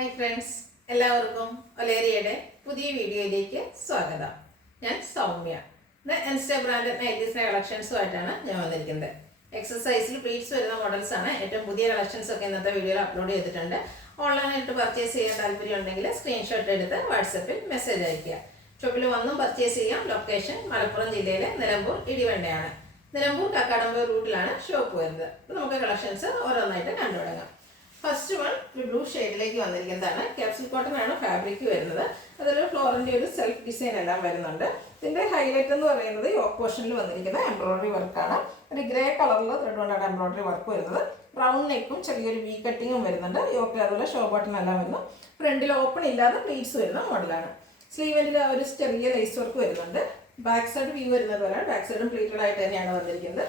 Hi friends, എല്ലാവർക്കും ഒലേറിയയുടെ പുതിയ വീഡിയോയിലേക്ക് സ്വാഗതം. ഞാൻ സൗമ്യ. ഇന്ന് എൻസ്റ്റ ബ്രാൻഡഡ് നൈറ്റീസിൻ്റെ കളക്ഷൻസുമായിട്ടാണ് ഞാൻ വന്നിരിക്കുന്നത്. എക്സസൈസിൽ പ്ലീറ്റ്സ് വരുന്ന മോഡൽസ് ആണ്. ഏറ്റവും പുതിയ കളക്ഷൻസ് ഒക്കെ ഇന്നത്തെ വീഡിയോയിൽ അപ്ലോഡ് ചെയ്തിട്ടുണ്ട്. ഓൺലൈനായിട്ട് പർച്ചേസ് ചെയ്യാൻ താല്പര്യം ഉണ്ടെങ്കിൽ സ്ക്രീൻഷോട്ട് എടുത്ത് വാട്സപ്പിൽ മെസ്സേജ് അയയ്ക്കുക. ഷോപ്പിൽ വന്നും പർച്ചേസ് ചെയ്യാം. ലൊക്കേഷൻ മലപ്പുറം ജില്ലയിലെ നിലമ്പൂർ ഇടിവണ്ടയാണ്. നിലമ്പൂർ കക്കാടമ്പൂർ റൂട്ടിലാണ് ഷോപ്പ് വരുന്നത്. അപ്പോൾ നമുക്ക് കളക്ഷൻസ് ഓരോന്നായിട്ട് കണ്ടു തുടങ്ങാം. ഫസ്റ്റ് വൺ ഒരു ബ്ലൂ ഷെയ്ഡിലേക്ക് വന്നിരിക്കുന്നതാണ്. ക്യാപ്സൂൾ കോട്ടൺ ആണ് ഫാബ്രിക് വരുന്നത്. അതിൽ ഫ്ലോറിൻ്റെ ഒരു സെൽഫ് ഡിസൈൻ എല്ലാം വരുന്നുണ്ട്. ഇതിൻ്റെ ഹൈലൈറ്റ് എന്ന് പറയുന്നത് യോക്ക് പോർഷനിൽ വന്നിരിക്കുന്ന എംബ്രോയിഡറി വർക്കാണ്. ഒരു ഗ്രേ കളറിൽ ത്രെഡ് കൊണ്ടാണ് എംബ്രോയിഡറി വർക്ക് വരുന്നത്. ബ്രൗൺ നെക്കും ചെറിയൊരു വി കട്ടിങ്ങും വരുന്നുണ്ട്. യോക്ക് അതുപോലെ ഷോ ബട്ടൺ എല്ലാം വരുന്നു. ഫ്രണ്ടിൽ ഓപ്പൺ ഇല്ലാതെ പ്ലീറ്റ്സ് വരുന്ന മോഡലാണ്. സ്ലീവിൽ ഒരു ചെറിയ ലേസ് വർക്ക് വരുന്നുണ്ട്. ബാക്ക് സൈഡ് വ്യൂ വരുന്നത് പോലെ ബാക്ക് സൈഡും പ്ലീറ്റഡ് ആയിട്ട് തന്നെയാണ് വന്നിരിക്കുന്നത്.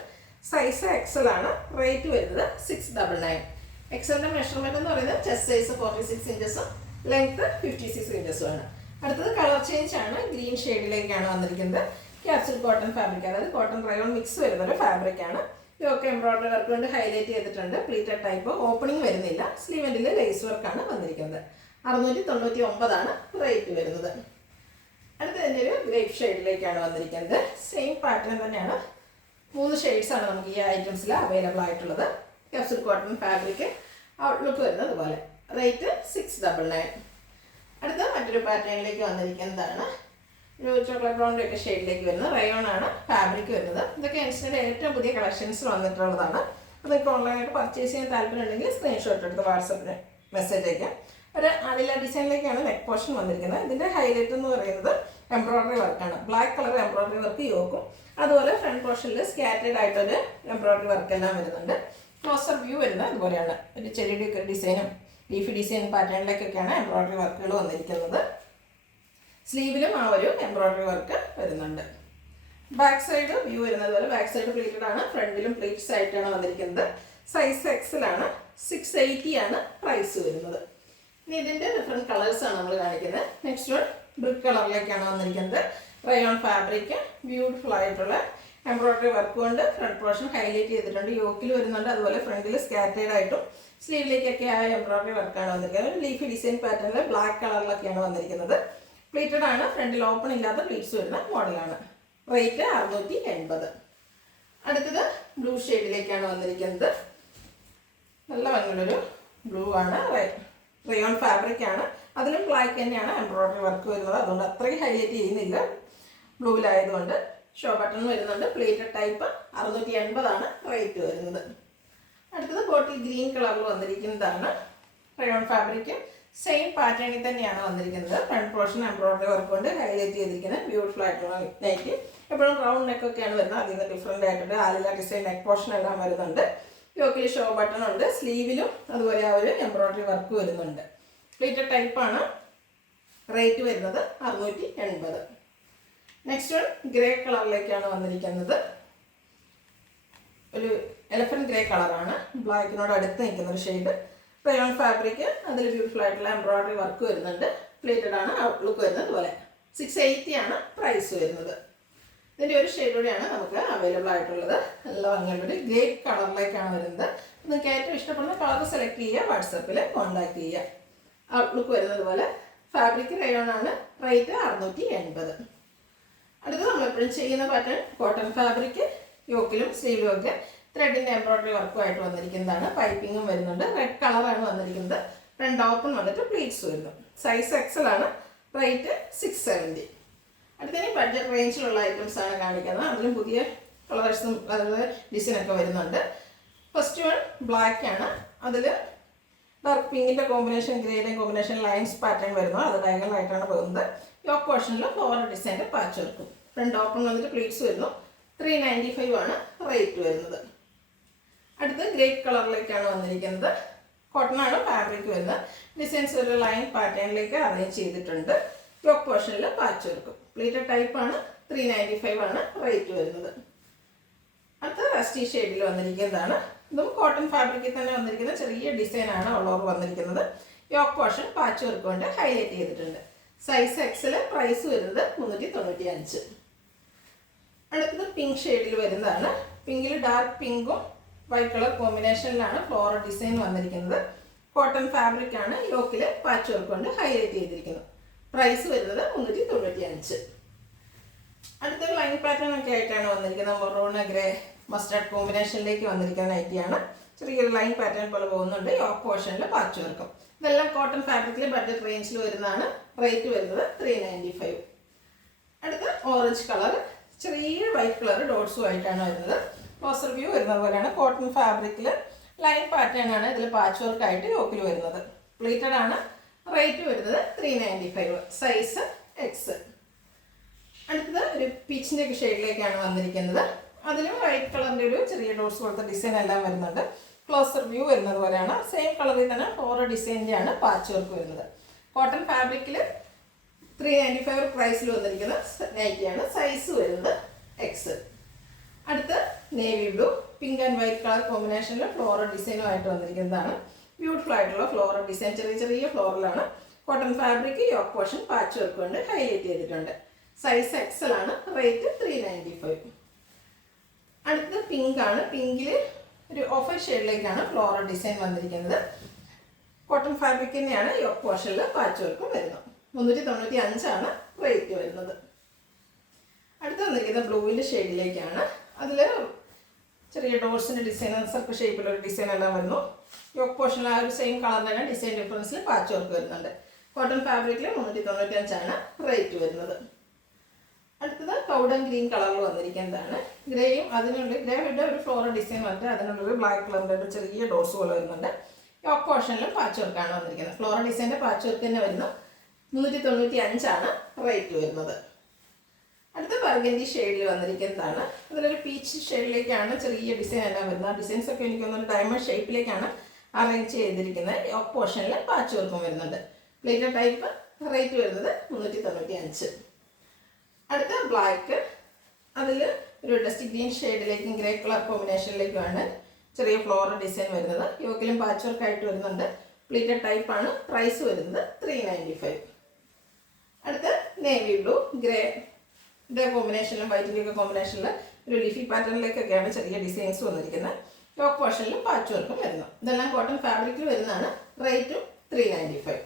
സൈസ് എക്സൽ ആണ്. റേറ്റ് വരുന്നത് 699. എക്സലിൻ്റെ മെഷർമെൻറ്റ് എന്ന് പറയുന്നത് ചെസ്റ്റ് സൈസ് 46 ഇഞ്ചസും ലെങ്ത് 56 ഇഞ്ചസും ആണ്. അടുത്തത് കളർ ചേഞ്ച് ആണ്. ഗ്രീൻ ഷെയ്ഡിലേക്കാണ് വന്നിരിക്കുന്നത്. ക്യാപ്സൂൾ കോട്ടൺ ഫാബ്രിക്, അതായത് കോട്ടൺ റയോൺ മിക്സ് വരുന്നൊരു ഫാബ്രിക്കാണ്. ഇതൊക്കെ എംബ്രോയിഡറി വർക്ക് കൊണ്ട് ഹൈലൈറ്റ് ചെയ്തിട്ടുണ്ട്. പ്ലീറ്റഡ് ടൈപ്പ്, ഓപ്പണിംഗ് വരുന്നില്ല. സ്ലീവെൻറ്റിൽ ലേസ് വർക്കാണ് വന്നിരിക്കുന്നത്. 699 റേറ്റ് വരുന്നത്. അടുത്തതിൻ്റെ ഒരു ഗ്രേപ്പ് ഷെയ്ഡിലേക്കാണ് വന്നിരിക്കുന്നത്. സെയിം പാറ്റേൺ തന്നെയാണ്. 3 ഷെയ്ഡ്സാണ് നമുക്ക് ഈ ഐറ്റംസിൽ അവൈലബിൾ ആയിട്ടുള്ളത്. ക്യാപ്സൂൾ കോട്ടൺ ഫാബ്രിക്, ഔട്ട്ലുക്ക് വരുന്നത് അതുപോലെ. റേറ്റ് 699. അടുത്ത മറ്റൊരു പാറ്റേണിലേക്ക് വന്നിരിക്കുന്നതാണ്. ഒരു ചോക്ലേറ്റ് ബ്രൗണിൻ്റെ ഒക്കെ ഷെയ്ഡിലേക്ക് വരുന്നത്. റയോൺ ആണ് ഫാബ്രിക് വരുന്നത്. ഇതൊക്കെ എൻസിൻ്റെ ഏറ്റവും പുതിയ കളക്ഷൻസ് വന്നിട്ടുള്ളതാണ്. അപ്പോൾ നിങ്ങൾക്ക് ഓൺലൈനായിട്ട് പർച്ചേസ് ചെയ്യാൻ താല്പര്യം ഉണ്ടെങ്കിൽ സ്ക്രീൻഷോട്ട് എടുത്ത് വാട്സപ്പിന് മെസ്സേജ് അയക്കാം. ഒരു അനില ഡിസൈനിലേക്കാണ് നെക്ക് പോർഷൻ വന്നിരിക്കുന്നത്. ഇതിൻ്റെ ഹൈലൈറ്റ് എന്ന് പറയുന്നത് എംബ്രോയിഡറി വർക്കാണ്. ബ്ലാക്ക് കളർ എംബ്രോയിഡറി വർക്ക് യോക്കും, അതുപോലെ ഫ്രണ്ട് പോർഷനിൽ സ്കാറ്റേഡ് ആയിട്ടൊരു എംബ്രോയിഡറി വർക്കെല്ലാം വരുന്നുണ്ട്. ക്ലോസർ വ്യൂ വരുന്നത് അതുപോലെയാണ്. ഒരു ചെറിയുടെ ഒക്കെ ഡിസൈനും ലീഫി ഡിസൈൻ പാറ്റേണിലേക്കൊക്കെയാണ് എംബ്രോയിഡറി വർക്കുകൾ വന്നിരിക്കുന്നത്. സ്ലീവിലും ആ ഒരു എംബ്രോയിഡറി വർക്ക് വരുന്നുണ്ട്. ബാക്ക് സൈഡ് വ്യൂ വരുന്നത് പോലെ ബാക്ക് സൈഡ് പ്ലീറ്റഡ് ആണ്. ഫ്രണ്ടിലും പ്ലീറ്റ്സ് ആയിട്ടാണ് വന്നിരിക്കുന്നത്. സൈസ് എക്സലാണ്. 680 ആണ് പ്രൈസ് വരുന്നത്. ഇനി ഇതിൻ്റെ ഡിഫറെൻറ്റ് കളേഴ്സാണ് നമ്മൾ കാണിക്കുന്നത്. നെക്സ്റ്റ് വൺ ബ്രിക്ക് കളറിലേക്കാണ് വന്നിരിക്കുന്നത്. റയോൺ ഫാബ്രിക്, ബ്യൂട്ടിഫുൾ ആയിട്ടുള്ള എംബ്രോയിഡറി വർക്ക് കൊണ്ട് ഫ്രണ്ട് പോർഷൻ ഹൈലൈറ്റ് ചെയ്തിട്ടുണ്ട്. യോക്കിൽ വരുന്നുണ്ട്, അതുപോലെ ഫ്രണ്ടിൽ സ്കാറ്റേഡ് ആയിട്ടും സ്ലീവിലേക്കൊക്കെ ആയ എംബ്രോയിഡറി വർക്കാണ് വന്നിരിക്കുന്നത്. ലീഫി ഡിസൈൻ പാറ്റേണിൽ ബ്ലാക്ക് കളറിലൊക്കെയാണ് വന്നിരിക്കുന്നത്. പ്ലീറ്റഡ് ആണ്. ഫ്രണ്ടിൽ ഓപ്പൺ ഇല്ലാത്ത പ്ലീറ്റ്സ് വരുന്ന മോഡലാണ്. റേറ്റ് 680. അടുത്തത് ബ്ലൂ ഷെയ്ഡിലേക്കാണ് വന്നിരിക്കുന്നത്. നല്ല ഭംഗിയുള്ളൊരു ബ്ലൂ ആണ്. റയോൺ ഫാബ്രിക് ആണ്. അതിലും ബ്ലാക്ക് തന്നെയാണ് എംബ്രോയിഡറി വർക്ക് വരുന്നത്. അതുകൊണ്ട് അത്രയും ഹൈലൈറ്റ് ചെയ്യുന്നില്ല ബ്ലൂവിലായതുകൊണ്ട്. ഷോ ബട്ടൺ വരുന്നുണ്ട്. Plated type. 680 റേറ്റ് വരുന്നത്. അടുത്തത് ബോട്ടിൽ ഗ്രീൻ കളറിൽ വന്നിരിക്കുന്നതാണ്. റയോൺ ഫാബ്രിക് സെയിം പാറ്റേണിൽ തന്നെയാണ് വന്നിരിക്കുന്നത്. ഫ്രണ്ട് പോർഷൻ എംബ്രോയിഡറി വർക്ക് കൊണ്ട് ഹൈലൈറ്റ് ചെയ്തിരിക്കുന്നത്. ബ്യൂട്ടിഫുൾ ആയിട്ടുള്ള നെക്ക്. എപ്പോഴും റൗണ്ട് നെക്കൊക്കെയാണ് വരുന്നത്. അതിൽ നിന്ന് ഡിഫറെൻ്റ് ആയിട്ടുണ്ട്. ആലില ഡിസൈൻ നെക്ക് പോർഷൻ എല്ലാം വരുന്നുണ്ട്. യോക്കിൽ ഷോ ബട്ടൺ ഉണ്ട്. സ്ലീവിലും അതുപോലെ ആ ഒരു എംബ്രോയിഡറി വർക്ക് വരുന്നുണ്ട്. പ്ലേറ്റഡ് ടൈപ്പാണ്. റേറ്റ് വരുന്നത് 680. നെക്സ്റ്റ് വൺ ഗ്രേ കളറിലേക്കാണ് വന്നിരിക്കുന്നത്. ഒരു എലഫന്റ് ഗ്രേ കളറാണ്. ബ്ലാക്കിനോട് അടുത്ത് നിൽക്കുന്ന ഒരു ഷെയ്ഡ്. റയോൺ ഫാബ്രിക്, അതിൽ ബ്യൂട്ടിഫുൾ ആയിട്ടുള്ള എംബ്രോയിഡറി വർക്ക് വരുന്നുണ്ട്. പ്ലേറ്റഡ് ആണ്. ഔട്ട്ലുക്ക് വരുന്നത് പോലെ. 680 പ്രൈസ് വരുന്നത്. ഇതിൻ്റെ ഒരു ഷെയ്ഡ് കൂടെയാണ് നമുക്ക് അവൈലബിൾ ആയിട്ടുള്ളത്. നല്ല ഭംഗിയുള്ളൊരു ഗ്രേ കളറിലേക്കാണ് വരുന്നത്. നിങ്ങൾക്ക് ഏറ്റവും ഇഷ്ടപ്പെടുന്ന കളർ സെലക്ട് ചെയ്യുക, വാട്സപ്പിൽ കോൺടാക്ട് ചെയ്യുക. ഔട്ട്ലുക്ക് വരുന്നത് പോലെ. ഫാബ്രിക് റയോൺ ആണ്. റേറ്റ് 680. അടുത്തത് നമ്മളെപ്പോഴും ചെയ്യുന്ന പാറ്റേൺ കോട്ടൺ ഫാബ്രിക്, യോക്കിലും സ്ലീവിലും ഒക്കെ ത്രെഡിൻ്റെ എംബ്രോയിഡറി വർക്കുമായിട്ട് വന്നിരിക്കുന്നതാണ്. പൈപ്പിങ്ങും വരുന്നുണ്ട്. റെഡ് കളറാണ് വന്നിരിക്കുന്നത്. ഫ്രണ്ട് ഓപ്പൺ വന്നിട്ട് പ്ലീറ്റ്സ് വരുന്നു. സൈസ് എക്സൽ ആണ്. റേറ്റ് 670. അടുത്തതിന് ബഡ്ജറ്റ് റേഞ്ചിലുള്ള ഐറ്റംസ് ആണ് കാണിക്കുന്നത്. അതിലും പുതിയ കളേഴ്സും അതുപോലെ ഡിസൈനൊക്കെ വരുന്നുണ്ട്. ഫസ്റ്റ് വൺ ബ്ലാക്ക് ആണ്. അതിൽ ഡാർക്ക് പിങ്കിൻ്റെ കോമ്പിനേഷൻ, ഗ്രേഡും കോമ്പിനേഷൻ ലൈൻസ് പാറ്റേൺ വരുന്നു. അത് ഡയഗണലായിട്ടാണ് പോകുന്നത്. യോക്ക് പോർഷനിൽ ഫ്ലോറൽ ഡിസൈൻ്റെ പാച്ച് വർക്കും. ഫ്രണ്ട് ഓപ്പൺ വന്നിട്ട് പ്ലീറ്റ്സ് വരുന്നു. 395 റേറ്റ് വരുന്നത്. അടുത്ത് ഗ്രേപ്പ് കളറിലേക്കാണ് വന്നിരിക്കുന്നത്. കോട്ടൺ ആണ് ഫാബ്രിക് വരുന്നത്. ഡിസൈൻസ് ഒരു ലൈൻ പാറ്റേണിലേക്ക് അറേഞ്ച് ചെയ്തിട്ടുണ്ട്. യോക്ക് പോർഷനിൽ പാച്ച് വർക്കും. പ്ലീറ്റഡ് ടൈപ്പാണ്. 395 റേറ്റ് വരുന്നത്. അടുത്ത റസ്റ്റി ഷെയ്ഡിൽ വന്നിരിക്കുന്നതാണ്. ഇതും കോട്ടൺ ഫാബ്രിക്കിൽ തന്നെ വന്നിരിക്കുന്ന ചെറിയ ഡിസൈനാണ് ഓൾ ഓവർ വന്നിരിക്കുന്നത്. യോക്ക് പോർഷൻ പാച്ച് വർക്ക് കൊണ്ട് ഹൈലൈറ്റ് ചെയ്തിട്ടുണ്ട്. Size Excel. പ്രൈസ് വരുന്നത് 395. അടുത്തത് പിങ്ക് ഷെയ്ഡിൽ വരുന്നതാണ്. പിങ്കിൽ ഡാർക്ക് പിങ്കും വൈറ്റ് കളർ കോമ്പിനേഷനിലാണ് ഫ്ലോറൽ ഡിസൈൻ വന്നിരിക്കുന്നത്. കോട്ടൺ ഫാബ്രിക് ആണ്. യോക്കിൽ പാച്ച് വർക്ക് കൊണ്ട് ഹൈലൈറ്റ് ചെയ്തിരിക്കുന്നു. പ്രൈസ് വരുന്നത് 395. അടുത്തൊരു ലൈൻ പാറ്റേൺ ഒക്കെ ആയിട്ടാണ് വന്നിരിക്കുന്നത്. മെറൂൺ ഗ്രേ മസ്റ്റാർഡ് കോമ്പിനേഷനിലേക്ക് വന്നിരിക്കുന്ന നൈറ്റിയാണ്. ചെറിയൊരു ലൈൻ പാറ്റേൺ പോലെ പോകുന്നുണ്ട്. യോക്ക് പോർഷനിൽ പാച്ച് വർക്കും. ഇതെല്ലാം കോട്ടൺ ഫാബ്രിക്കിൽ ബഡ്ജറ്റ് റേഞ്ചിൽ വരുന്നതാണ്. റേറ്റ് വരുന്നത് 395. അടുത്ത ഓറഞ്ച് കളർ, ചെറിയ വൈറ്റ് കളർ ഡോട്ട്സും ആയിട്ടാണ് വരുന്നത്. ക്ലോസർ വ്യൂ വരുന്നത് പോലെയാണ്. കോട്ടൺ ഫാബ്രിക്കിൽ ലൈൻ പാറ്റേൺ ആണ് ഇതിൽ പാച്ച് വർക്ക് ആയിട്ട് യോക്കിൽ വരുന്നത്. പ്ലീറ്റഡ് ആണ്. റേറ്റ് വരുന്നത് 395. Size X. അടുത്തത് ഒരു പീച്ചിൻ്റെ ഒക്കെ ഷെയ്ഡിലേക്കാണ് വന്നിരിക്കുന്നത്. അതിലും വൈറ്റ് കളറിൻ്റെ ഒരു ചെറിയ ഡോട്ട്സ് പോലത്തെ ഡിസൈൻ എല്ലാം വരുന്നുണ്ട്. ക്ലോസർ വ്യൂ വരുന്നത് പോലെയാണ്. സെയിം കളറിൽ തന്നെ ഫ്ലോറൽ ഡിസൈൻ്റെ ആണ് പാച്ച് വർക്ക് വരുന്നത്. കോട്ടൺ ഫാബ്രിക്കിൽ 395 പ്രൈസിൽ വന്നിരിക്കുന്ന നൈറ്റിയാണ്. സൈസ് വരുന്നത് എക്സ്. അടുത്ത് navy blue, pink and white colour കോമ്പിനേഷനിൽ ഫ്ലോറൽ ഡിസൈനുമായിട്ട് വന്നിരിക്കുന്നതാണ്. ബ്യൂട്ടിഫുൾ ആയിട്ടുള്ള ഫ്ലോറൽ ഡിസൈൻ, ചെറിയ ചെറിയ ഫ്ലോറലാണ്. Cotton fabric yoke portion patch work കൊണ്ട് ഹൈലൈറ്റ് ചെയ്തിട്ടുണ്ട്. സൈസ് എക്സൽ ആണ്. റേറ്റ് 395. അടുത്തത് പിങ്ക് ആണ്. പിങ്കിൽ ഒരു ഓഫർ ഷെയ്ഡിലേക്കാണ് ഫ്ലോറൽ ഡിസൈൻ വന്നിരിക്കുന്നത്. കോട്ടൺ ഫാബ്രിക് തന്നെയാണ്. യോക്ക് പോർഷനിൽ പാച്ച് വർക്കും വരുന്നത്. 395 ആണ് റേറ്റ് വരുന്നത്. അടുത്ത് വന്നിരിക്കുന്നത് ബ്ലൂവിൻ്റെ ഷെയ്ഡിലേക്കാണ്. അതിൽ ചെറിയ ഡോർസിൻ്റെ ഡിസൈൻ, സർക്കിൾ ഷേപ്പിലൊരു ഡിസൈൻ എല്ലാം വരുന്നു. യോക്ക് പോർഷനിൽ ആ ഒരു സെയിം കളർ തന്നെ ഡിസൈൻ ഡിഫറൻസിൽ പാച്ച് വർക്ക് വരുന്നുണ്ട്. കോട്ടൺ ഫാബ്രിക്കിൽ 395 ആണ് റേറ്റ് വരുന്നത്. അടുത്തത് കൗഡൻ ഗ്രീൻ കളറിൽ വന്നിരിക്കുന്നതാണ്. ഗ്രേയും അതിനുള്ളിൽ ഗ്രേയുടെ ഒരു ഫ്ലോറൽ ഡിസൈൻ വന്നിട്ട് അതിനുള്ളിൽ ബ്ലാക്ക് കളറിൻ്റെ ഒരു ചെറിയ ഡോട്ട്സ് പോലെ വരുന്നുണ്ട്. യോക്ക് പോർഷനിലും പാച്ച് വർക്കാണ് വന്നിരിക്കുന്നത്. ഫ്ലോറൽ ഡിസൈൻ്റെ പാച്ച് വർക്ക് തന്നെ വരുന്നു. 395 ആണ് റേറ്റ് വരുന്നത്. അടുത്ത ബർഗൻഡി ഷെയ്ഡിൽ വന്നിരിക്കുന്നതാണ്. അതിലൊരു പീച്ച് ഷെയ്ഡിലേക്കാണ് ചെറിയ ഡിസൈൻ എല്ലാം വരുന്നത്. ഡിസൈൻസ് ഒക്കെ എനിക്ക് തോന്നുന്നു ഡയമണ്ട് ഷേപ്പിലേക്കാണ് അറേഞ്ച് ചെയ്തിരിക്കുന്നത്. യോക്ക് പോർഷനിൽ പാച്ച് വർക്കും വരുന്നുണ്ട്. Plated type. റേറ്റ് വരുന്നത് 395. അടുത്ത ബ്ലാക്ക്, അതിൽ ഒരു ഡസ്റ്റി ഗ്രീൻ ഷെയ്ഡിലേക്കും ഗ്രേ കളർ കോമ്പിനേഷനിലേക്കുമാണ് ചെറിയ ഫ്ലോറൽ ഡിസൈൻ വരുന്നത്. യോക്കിലും പാച്ച് വർക്ക് ആയിട്ട് വരുന്നുണ്ട്. പ്ലേറ്റഡ് ടൈപ്പ് ആണ്. പ്രൈസ് വരുന്നത് 395. അടുത്ത നേവി ബ്ലൂ, ഗ്രേ കോമ്പിനേഷനിലും വൈറ്റിൻ്റെ ഒക്കെ കോമ്പിനേഷനിൽ ഒരു ലീഫി പാറ്റേണിലേക്കൊക്കെയാണ് ചെറിയ ഡിസൈൻസ് വന്നിരിക്കുന്നത്. യോക്ക് പോർഷനിലും പാച്ച് വർക്കും വരുന്നു. ഇതെല്ലാം കോട്ടൺ ഫാബ്രിക്കിൽ വരുന്നതാണ്. റേറ്റും 395.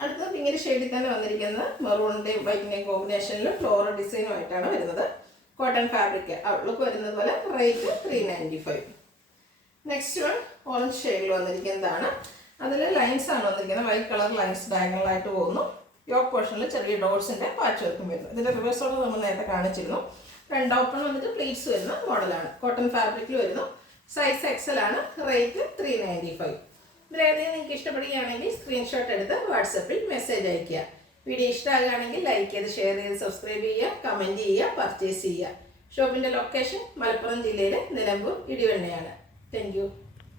അടുത്തത് പിങ്കിൻ്റെ ഷെയ്ഡിൽ തന്നെ വന്നിരിക്കുന്നത് മെറൂണിൻ്റെയും വൈറ്റിൻ്റെയും കോമ്പിനേഷനിൽ ഫ്ലോറൽ ഡിസൈനുമായിട്ടാണ് വരുന്നത്. കോട്ടൺ ഫാബ്രിക് ഔട്ട്ലുക്ക് വരുന്നത് പോലെ. റേറ്റ് 395. നെക്സ്റ്റ് വൺ ഓറഞ്ച് ഷെയ്ഡിൽ വന്നിരിക്കുന്നതാണ്. അതിൽ ലൈൻസ് ആണ് വന്നിരിക്കുന്നത്. വൈറ്റ് കളർ ലൈൻസ് ഡയഗണലായിട്ട് പോകുന്നു. യോക്ക് പോർഷനിൽ ചെറിയ ഡോട്ട്സിൻ്റെ പാച്ച് വർക്കും വരുന്നു. ഇതിൻ്റെ റിവേഴ്സോട് നമ്മൾ നേരത്തെ കാണിച്ചിരുന്നു. ഫ്രണ്ട് ഓപ്പൺ വന്നിട്ട് പ്ലീറ്റ്സ് വരുന്ന മോഡലാണ്. കോട്ടൺ ഫാബ്രിക്കിൽ വരുന്നു. സൈസ് എക്സൽ ആണ്. റേറ്റ് 395. ഇതിലേതെങ്കിലും നിങ്ങൾക്ക് ഇഷ്ടപ്പെടുകയാണെങ്കിൽ സ്ക്രീൻഷോട്ട് എടുത്ത് വാട്സപ്പിൽ മെസ്സേജ് അയയ്ക്കുക. വീഡിയോ ഇഷ്ടമാകുകയാണെങ്കിൽ ലൈക്ക് ചെയ്ത്, ഷെയർ ചെയ്ത്, സബ്സ്ക്രൈബ് ചെയ്യുക, കമൻറ്റ് ചെയ്യുക, പർച്ചേസ് ചെയ്യുക. ഷോപ്പിൻ്റെ ലൊക്കേഷൻ മലപ്പുറം ജില്ലയിലെ നിലമ്പൂർ ഇടിവണ്ണയാണ്. Thank you.